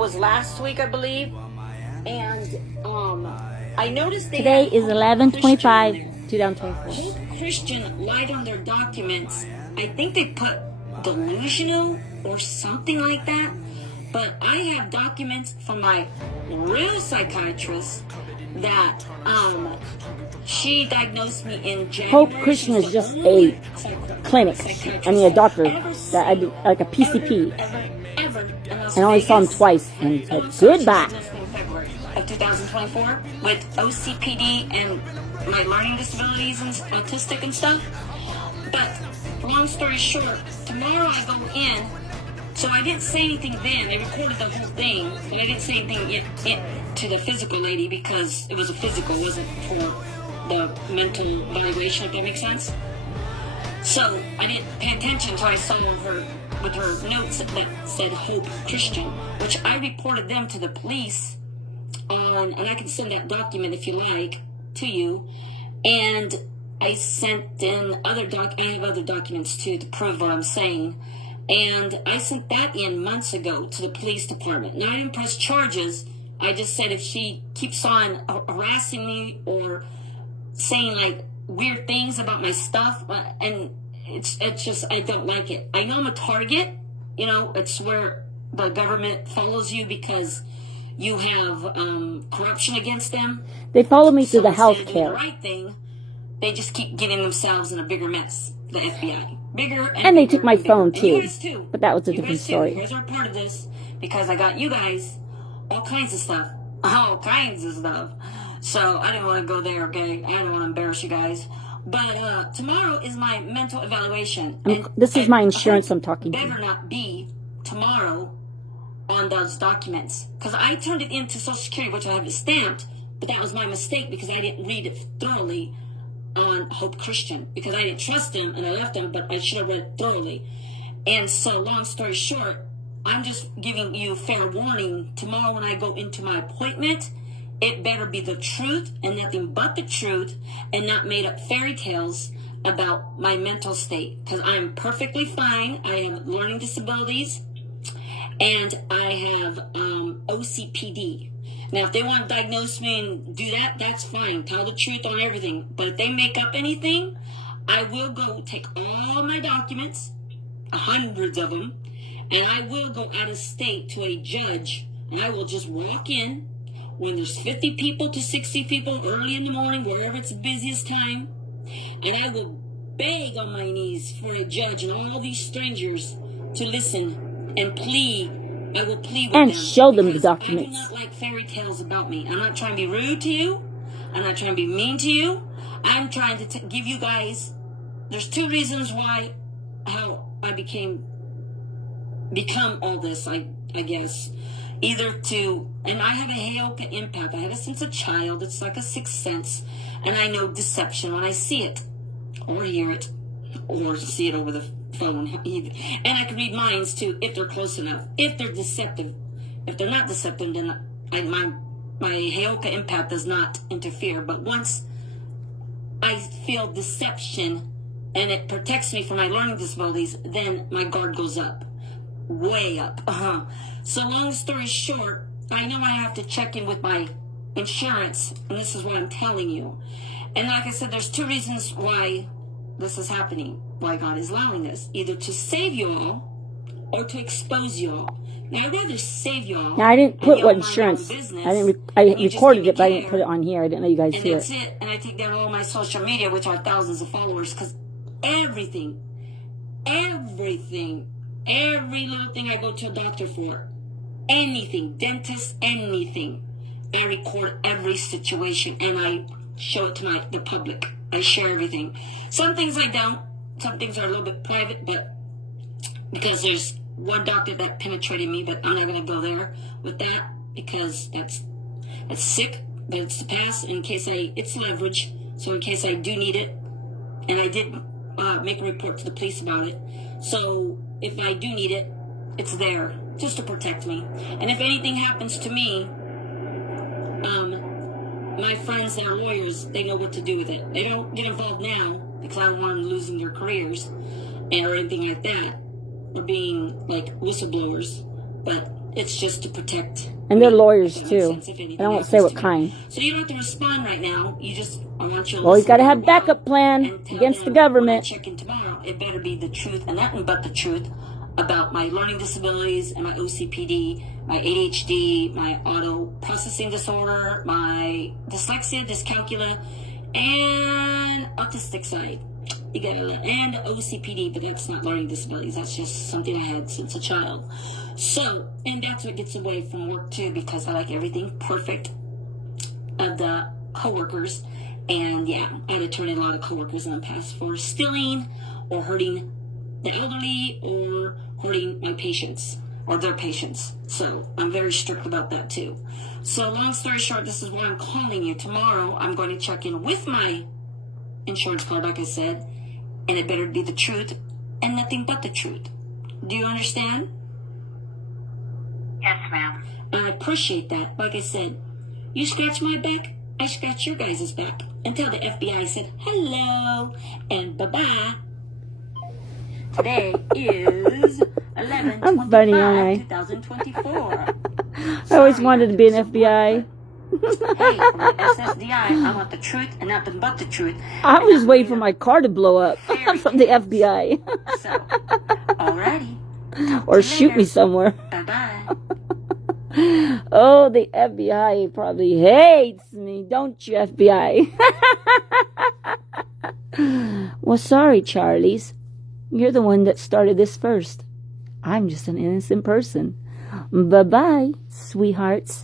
was last week, I believe, and I noticed they Today had is Hope 11/25, Christian on there. 2024. Hope Christian lied on their documents. I think they put delusional or something like that. But I have documents from my real psychiatrist that she diagnosed me in January. Hope Christian is just a clinic. I mean, a doctor that I do, like a PCP. And I only saw him twice and said goodbye. Of 2024 with OCPD and my learning disabilities and autistic and stuff. But long story short, tomorrow I go in. So I didn't say anything then. I recorded the whole thing, and I didn't say anything yet to the physical lady because it was a physical, it wasn't for the mental evaluation, if that makes sense. So I didn't pay attention until I saw her with her notes that said Hope Christian, which I reported them to the police on, and I can send that document if you like to you. And I sent in I have other documents too to prove what I'm saying. And I sent that in months ago to the police department. Now I didn't press charges. I just said if she keeps on harassing me or saying like weird things about my stuff, and it's just, I don't like it. I know I'm a target. You know, it's where the government follows you because you have corruption against them. They follow me through the health instead of care. doing the right thing, they just keep getting themselves in a bigger mess. The FBI. Bigger And they bigger took my and phone bigger. And you too. guys too. But that was a You different guys too. story. You guys are part of this because I got you guys all kinds of stuff. All kinds of stuff. So I didn't want to go there, okay? I didn't want to embarrass you guys. But tomorrow is my mental evaluation. This is my insurance I'm talking to. Better not be tomorrow on those documents. Because I turned it into Social Security, which I have it stamped. But that was my mistake because I didn't read it thoroughly on Hope Christian because I didn't trust him and I left him, but I should have read it thoroughly. And so long story short, I'm just giving you fair warning. Tomorrow when I go into my appointment, it better be the truth and nothing but the truth and not made up fairy tales about my mental state because I'm perfectly fine. I have learning disabilities and I have OCPD. Now, if they want to diagnose me and do that, that's fine. Tell the truth on everything. But if they make up anything, I will go take all my documents, hundreds of them, and I will go out of state to a judge, and I will just walk in when there's 50 people to 60 people early in the morning, wherever it's the busiest time, and I will beg on my knees for a judge and all these strangers to listen and plead. I will plead with and them show them the documents. I do not like fairy tales about me. I'm not trying to be rude to you. I'm not trying to be mean to you. I'm trying to give you guys. There's two reasons why how I become all this. I guess either to, and I have a Heyoka impact. I have it since a child. It's like a sixth sense, and I know deception when I see it, or hear it, or see it over the phone, and I can read minds too if they're close enough. If they're deceptive, if they're not deceptive, then my Heyoka impact does not interfere. But once I feel deception and it protects me from my learning disabilities, then my guard goes up, way up. So long story short, I know I have to check in with my insurance, and this is what I'm telling you. And like I said, there's two reasons why this is happening, why God is allowing this, either to save you all or to expose you all. Now, I'd rather save you all. Now, I didn't put what insurance. I recorded it, but I didn't put it on here. I didn't let you guys hear it. And that's it. And I take down all my social media, which are thousands of followers, because every little thing I go to a doctor for, anything, dentist, anything, I record every situation and I show it to the public. I share everything. Some things I don't. Some things are a little bit private, but because there's one doctor that penetrated me, but I'm not going to go there with that because that's sick, but it's the past in case it's leverage. So in case I do need it, and I did make a report to the police about it. So if I do need it, it's there just to protect me. And if anything happens to me, my friends that are lawyers, they know what to do with it. They don't get involved now because I don't want them losing their careers or anything like that or being like whistleblowers. But It's just to protect. And they're lawyers, if that makes too. sense, if anything I won't happens say what to me. kind. So you don't have to respond right now. I want you to Well, you listen got to out have backup plan and tell against the them when I government. check in tomorrow, it better be the truth and nothing but the truth about my learning disabilities and my OCPD, my ADHD, my auto processing disorder, my dyslexia, dyscalculia, and autistic side. You gotta and OCPD, but that's not learning disabilities. That's just something I had since a child. So, and that's what gets away from work too, because I like everything perfect of the coworkers. And yeah, I had to turn in a lot of coworkers in the past for stealing or hurting the elderly or hurting my patients or their patients. So I'm very strict about that too. So long story short, this is why I'm calling you. Tomorrow I'm going to check in with my insurance card, like I said, and it better be the truth and nothing but the truth. Do you understand? Yes, ma'am. I appreciate that. Like I said, you scratch my back, I scratch your guys' back. Until the FBI said hello and bye-bye. Today is 11/25, I'm funny, aren't I? 2024. I always wanted to be an FBI. Hey, the SSDI, I want the truth and nothing but the truth. I was just waiting for my car to blow up from the FBI. So, alrighty. Or shoot me somewhere. Bye-bye. Oh, the FBI probably hates me, don't you, FBI? Well, sorry, Charlies. You're the one that started this first. I'm just an innocent person. Bye-bye, sweethearts.